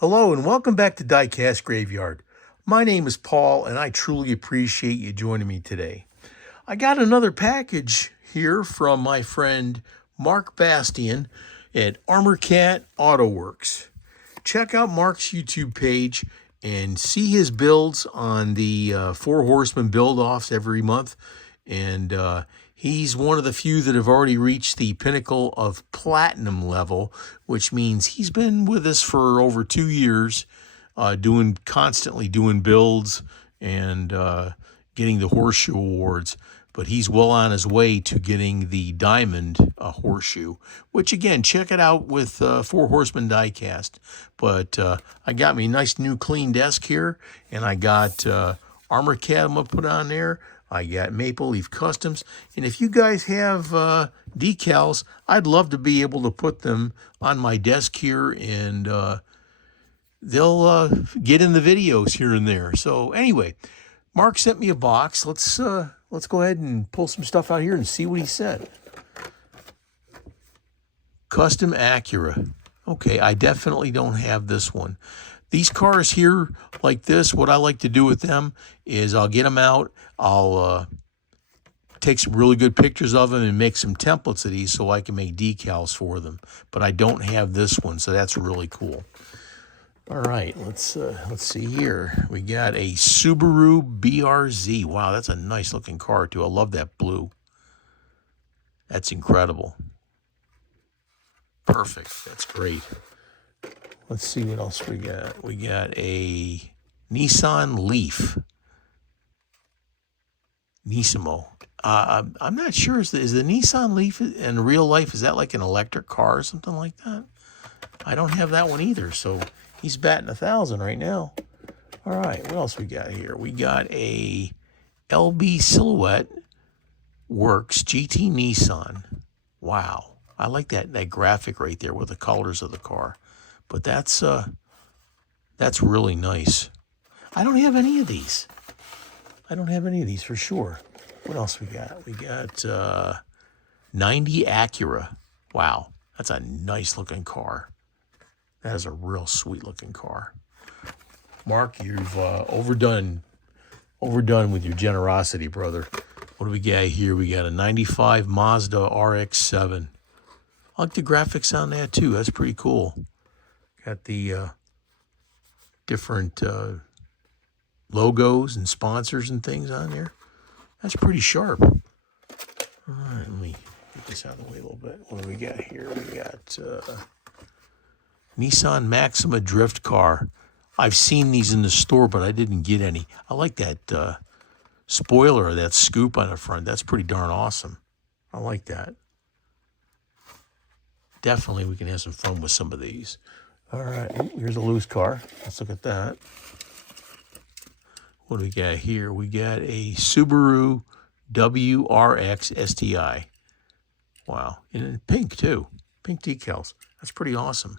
Hello and welcome back to Diecast Graveyard. My name is Paul and I truly appreciate you joining me today. I got another package here from my friend Mark Bastian at Armorkat AutoWorks. Check out Mark's YouTube page and see his builds on the Four Horsemen build-offs every month. And he's one of the few that have already reached the pinnacle of platinum level, which means he's been with us for over 2 years, constantly doing builds and getting the horseshoe awards. But he's well on his way to getting the diamond horseshoe, which again, check it out with Four Horsemen Diecast. But I got me a nice new clean desk here, and I got Armorkat I'm going to put on there. I got Maple Leaf Customs. And if you guys have decals, I'd love to be able to put them on my desk here, and they'll get in the videos here and there. So anyway, Mark sent me a box. Let's go ahead and pull some stuff out here and see what he said. Custom Acura. Okay, I definitely don't have this one. These cars here like this, what I like to do with them is I'll get them out. I'll take some really good pictures of them and make some templates of these so I can make decals for them. But I don't have this one, so that's really cool. All right, let's see here. We got a Subaru BRZ. Wow, that's a nice looking car too. I love that blue. That's incredible. Perfect. That's great. Let's see what else we got. We got a Nissan Leaf. Nismo. I'm not sure. Is the Nissan Leaf in real life, is that like an electric car or something like that? I don't have that one either, so he's batting 1,000 right now. All right, what else we got here? We got a LB Silhouette Works GT Nissan. Wow, I like that graphic right there with the colors of the car. But that's really nice. I don't have any of these. I don't have any of these for sure. What else we got? We got 90 Acura. Wow, that's a nice looking car. That is a real sweet looking car. Mark, you've overdone with your generosity, brother. What do we got here? We got a 95 Mazda RX-7. I like the graphics on that too. That's pretty cool. Got the different logos and sponsors and things on there. That's pretty sharp. All right, let me get this out of the way a little bit. What do we got here? We got Nissan Maxima drift car. I've seen these in the store, but I didn't get any. I like that spoiler or that scoop on the front. That's pretty darn awesome. I like that. Definitely we can have some fun with some of these. All right, here's a loose car. Let's look at that. What do we got here? We got a Subaru WRX STI. Wow, and in pink too. Pink decals. That's pretty awesome.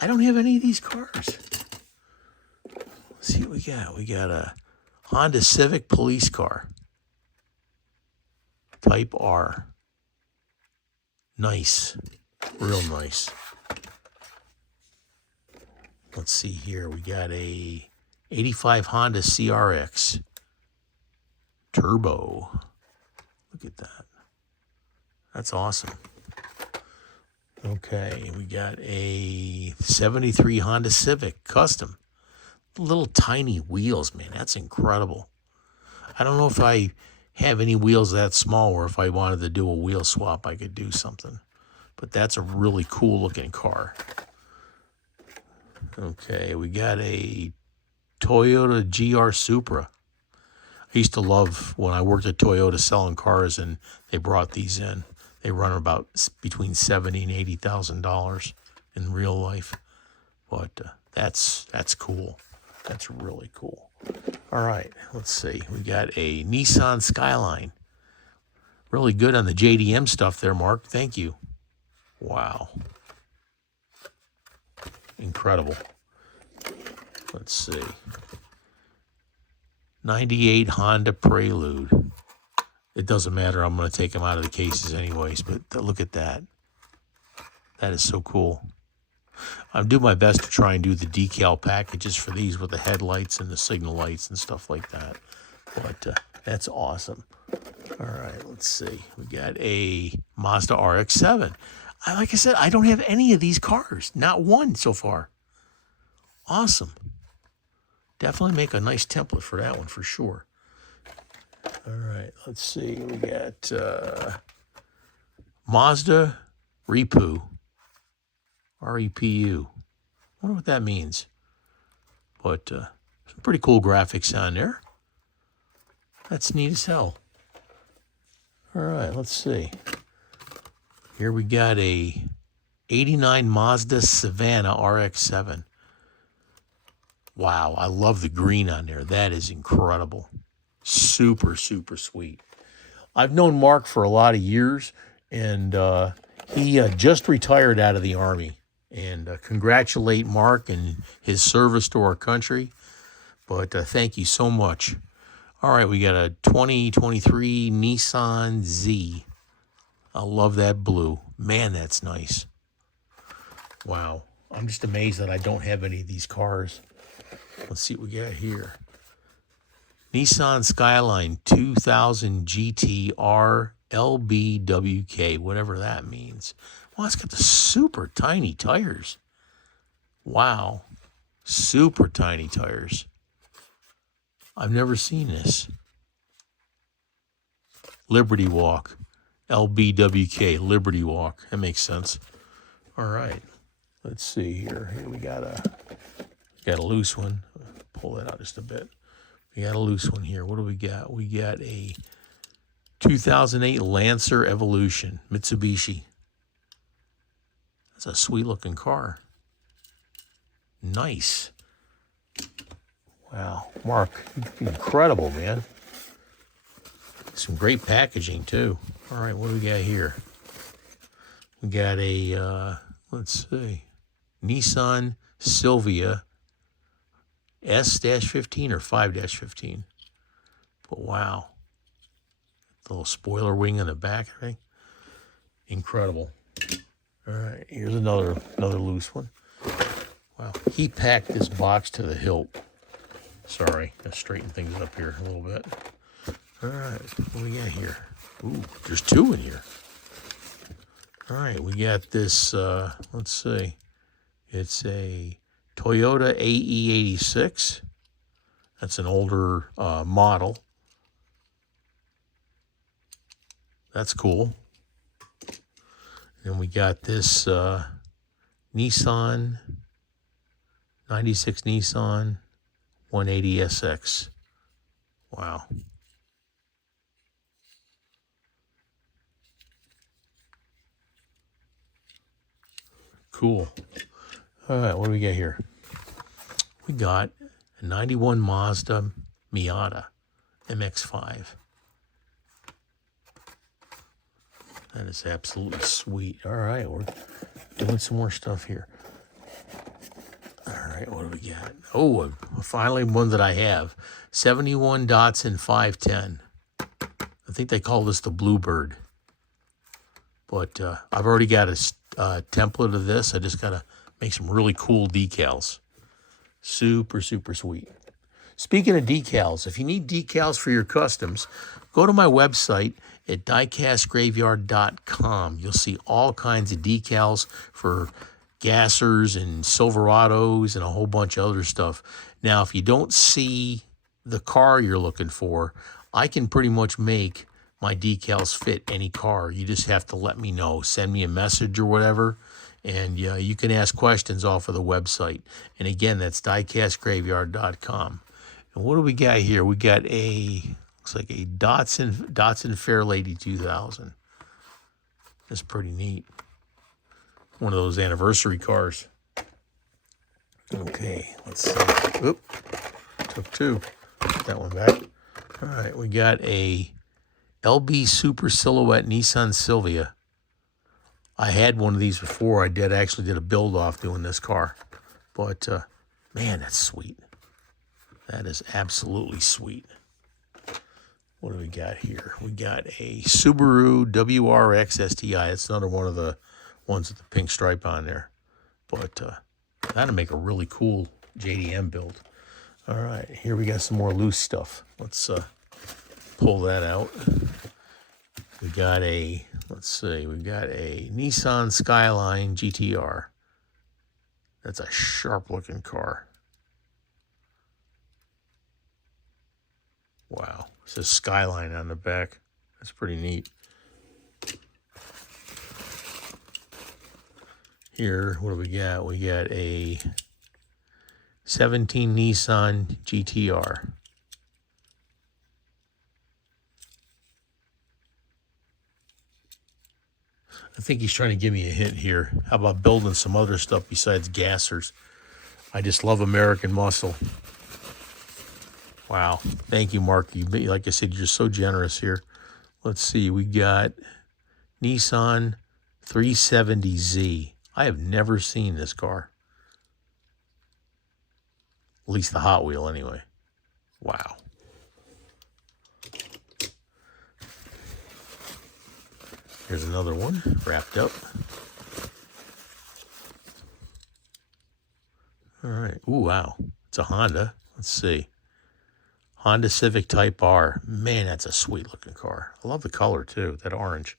I don't have any of these cars. Let's see what we got. We got a Honda Civic police car. Type R. Nice. Real nice. Let's see here. We got a 85 Honda CRX. Turbo. Look at that. That's awesome. Okay, we got a 73 Honda Civic Custom. Little tiny wheels, man. That's incredible. I don't know if I have any wheels that small, or if I wanted to do a wheel swap, I could do something. But that's a really cool looking car. Okay, we got a Toyota GR Supra. I used to love when I worked at Toyota selling cars, and they brought these in. They run about between $70,000 and $80,000 in real life. But that's cool. That's really cool. All right, let's see. We got a Nissan Skyline. Really good on the JDM stuff there, Mark. Thank you. Wow. Incredible. Let's see. 98 Honda Prelude. It doesn't matter. I'm going to take them out of the cases anyways, but look at that. That is so cool. I do my best to try and do the decal packages for these with the headlights and the signal lights and stuff like that. But that's awesome. All right, let's see. We got a Mazda RX-7. Like I said, I don't have any of these cars. Not one so far. Awesome. Definitely make a nice template for that one for sure. All right, let's see. We got Mazda Repu. R-E-P-U. Wonder what that means. But some pretty cool graphics on there. That's neat as hell. All right, let's see. Here we got a 89 Mazda Savannah RX-7. Wow, I love the green on there. That is incredible. Super, super sweet. I've known Mark for a lot of years, and he just retired out of the Army. And congratulate Mark and his service to our country. But thank you so much. All right, we got a 2023 Nissan Z. I love that blue. Man, that's nice. Wow. I'm just amazed that I don't have any of these cars. Let's see what we got here. Nissan Skyline 2000 GT-R LBWK, whatever that means. Well, it's got the super tiny tires. Wow. Super tiny tires. I've never seen this. Liberty Walk. LBWK, Liberty Walk. That makes sense. All right. Let's see here. Here we got a loose one. Pull that out just a bit. We got a loose one here. What do we got? We got a 2008 Lancer Evolution, Mitsubishi. That's a sweet looking car. Nice. Wow. Mark, incredible, man. Some great packaging, too. All right, what do we got here? We got a, let's see, Nissan Silvia S-15 or 5-15. But wow. The little spoiler wing in the back, I think. Incredible. All right, here's another loose one. Wow, he packed this box to the hilt. Sorry, gotta straighten things up here a little bit. All right, what do we got here? Ooh, there's two in here. All right, we got this, let's see. It's a Toyota AE86. That's an older model. That's cool. And we got this Nissan, 96 Nissan 180SX. Wow. Cool. All right, what do we got here? We got a 91 Mazda Miata MX-5. That is absolutely sweet. All right, we're doing some more stuff here. All right, what do we got? Oh, finally one that I have. 71 Datsun 510. I think they call this the Bluebird. But I've already got a template of this. I just got to make some really cool decals. Super, super sweet. Speaking of decals, if you need decals for your customs, go to my website at diecastgraveyard.com. You'll see all kinds of decals for gassers and Silverados and a whole bunch of other stuff. Now, if you don't see the car you're looking for, I can pretty much make my decals fit any car. You just have to let me know. Send me a message or whatever, and you can ask questions off of the website. And again, that's diecastgraveyard.com. And what do we got here? We got looks like a Datsun Fairlady 2000. That's pretty neat. One of those anniversary cars. Okay, let's see. Oop, took two. Put that one back. All right, we got a LB Super Silhouette Nissan Silvia. I had one of these before. I actually did a build-off doing this car. But, man, that's sweet. That is absolutely sweet. What do we got here? We got a Subaru WRX STI. It's another one of the ones with the pink stripe on there. but that'll make a really cool JDM build. All right, here we got some more loose stuff. Let's pull that out. We got a, let's see, we got a Nissan Skyline GTR. That's a sharp-looking car. Wow, it says Skyline on the back. That's pretty neat. Here, what do we got? We got a 17 Nissan GTR. I think he's trying to give me a hint here. How about building some other stuff besides gassers? I just love American muscle. Wow. Thank you, Mark. Like I said, you're so generous here. Let's see. We got Nissan 370Z. I have never seen this car. At least the Hot Wheel, anyway. Wow. Here's another one wrapped up. All right. Ooh, wow. It's a Honda. Let's see. Honda Civic Type R. Man, that's a sweet looking car. I love the color too, that orange.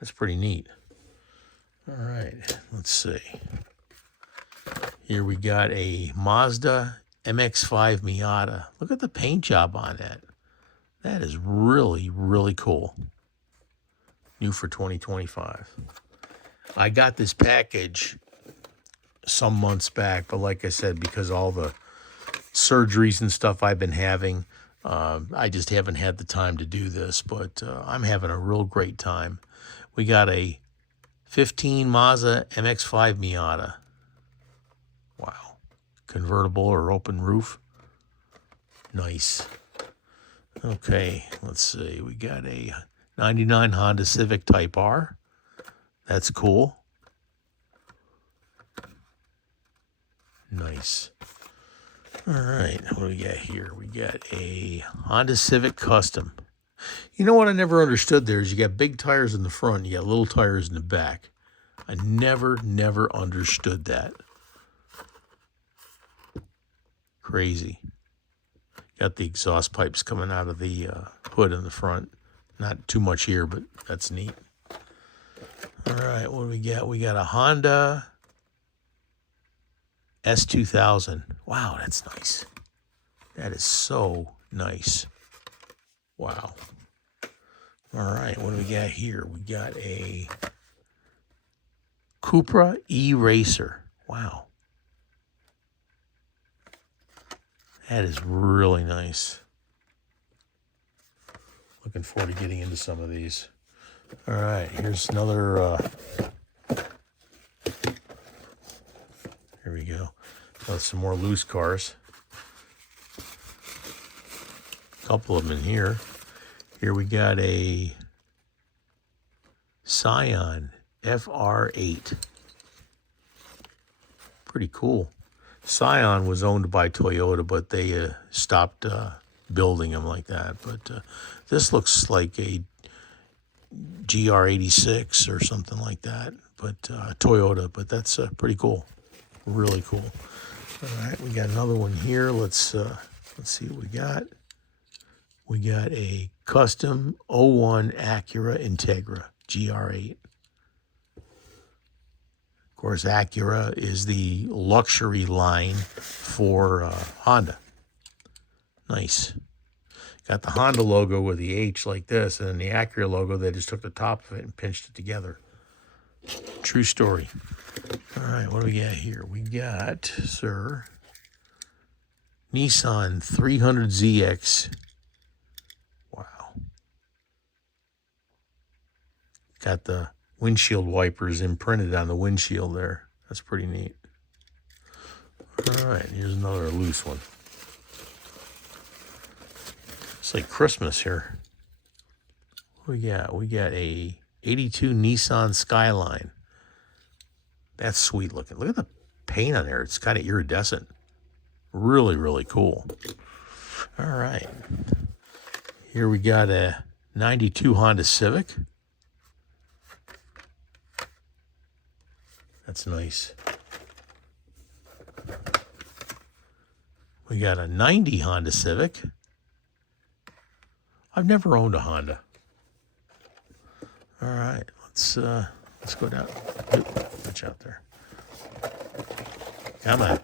That's pretty neat. All right, let's see. Here we got a Mazda MX-5 Miata. Look at the paint job on that. That is really, really cool. New for 2025. I got this package some months back, but like I said, because all the surgeries and stuff I've been having, I just haven't had the time to do this, but I'm having a real great time. We got a 15 Mazda MX-5 Miata. Wow. Convertible or open roof. Nice. Okay, let's see. We got a 99 Honda Civic Type R. That's cool. Nice. All right, what do we got here? We got a Honda Civic Custom. You know what I never understood there is you got big tires in the front, you got little tires in the back. I never understood that. Crazy. Got the exhaust pipes coming out of the hood in the front. Not too much here, but that's neat. All right, what do we got? We got a Honda S2000. Wow, that's nice. That is so nice. Wow. All right, what do we got here? We got a Cupra E-Racer. Wow. That is really nice. Looking forward to getting into some of these. All right, here's another... Here we go. Got some more loose cars. A couple of them in here. Here we got a Scion FR8. Pretty cool. Scion was owned by Toyota, but they stopped building them like that. But this looks like a GR86 or something like that. But Toyota, but that's pretty cool. Really cool. All right, we got another one here. Let's see what we got. We got a custom 01 Acura Integra GR8. Of course, Acura is the luxury line for Honda. Nice. Got the Honda logo with the H like this, and then the Acura logo, they just took the top of it and pinched it together. True story. All right, what do we got here? We got, sir, Nissan 300ZX. Wow. Got the windshield wipers imprinted on the windshield there. That's pretty neat. All right, here's another loose one. It's like Christmas here. What do we got? We got a 82 Nissan Skyline. That's sweet looking. Look at the paint on there. It's kind of iridescent. Really, really cool. All right. Here we got a 92 Honda Civic. That's nice. We got a 90 Honda Civic. I've never owned a Honda. All right, let's go down. Oop, watch out there. Come on.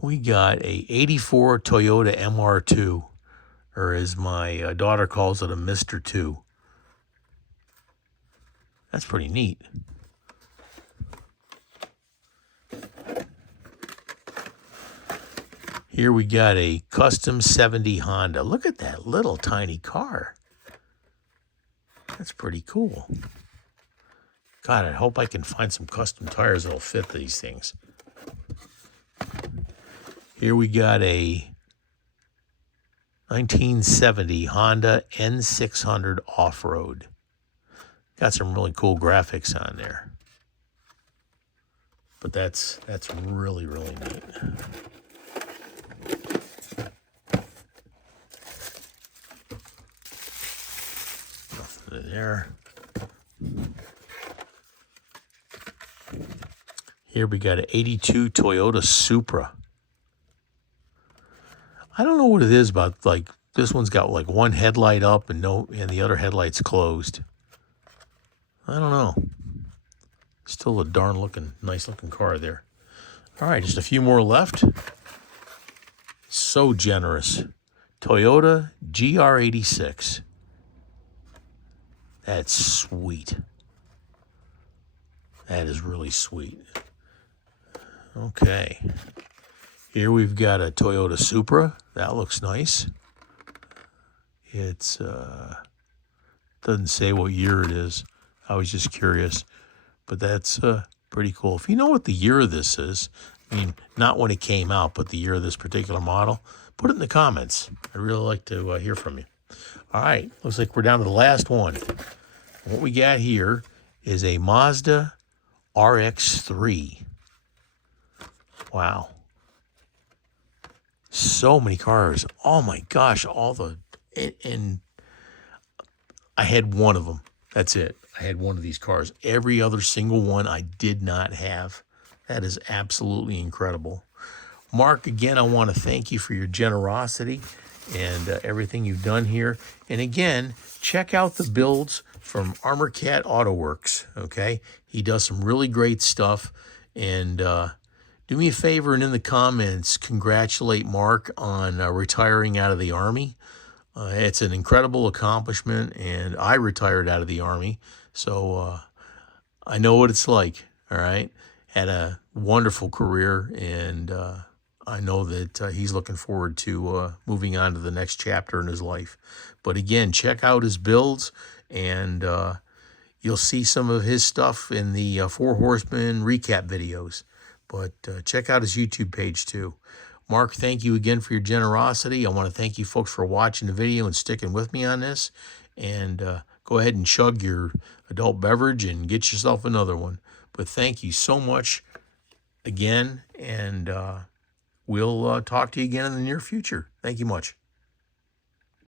We got a 84 Toyota MR2, or as my daughter calls it, a Mr. 2. That's pretty neat. Here we got a custom 70 Honda. Look at that little tiny car. That's pretty cool. God, I hope I can find some custom tires that'll fit these things. Here we got a 1970 Honda N600 Off-Road. Got some really cool graphics on there. But that's really, really neat. Nothing in there. Here we got an 82 Toyota Supra. I don't know what it is about, like, this one's got like one headlight up and the other headlight's closed. I don't know. Still a nice looking car there. All right, just a few more left. So generous. Toyota GR86. That's sweet. That is really sweet. Okay. Here we've got a Toyota Supra. That looks nice. It's doesn't say what year it is. I was just curious, but that's pretty cool. If you know what the year of this is, I mean, not when it came out, but the year of this particular model, put it in the comments. I'd really like to hear from you. All right, looks like we're down to the last one. What we got here is a Mazda RX-3. Wow. So many cars. Oh my gosh, and I had one of them. That's it. I had one of these cars. Every other single one I did not have. That is absolutely incredible. Mark, again, I want to thank you for your generosity and everything you've done here. And again, check out the builds from Armorkat Auto Works, okay? He does some really great stuff. And do me a favor and in the comments, congratulate Mark on retiring out of the Army. It's an incredible accomplishment, and I retired out of the Army, so I know what it's like, all right? Had a wonderful career, and I know that he's looking forward to moving on to the next chapter in his life. But again, check out his builds, and you'll see some of his stuff in the Four Horsemen recap videos. But check out his YouTube page, too. Mark, thank you again for your generosity. I want to thank you folks for watching the video and sticking with me on this. And go ahead and chug your adult beverage and get yourself another one. But thank you so much again, and we'll talk to you again in the near future. Thank you much.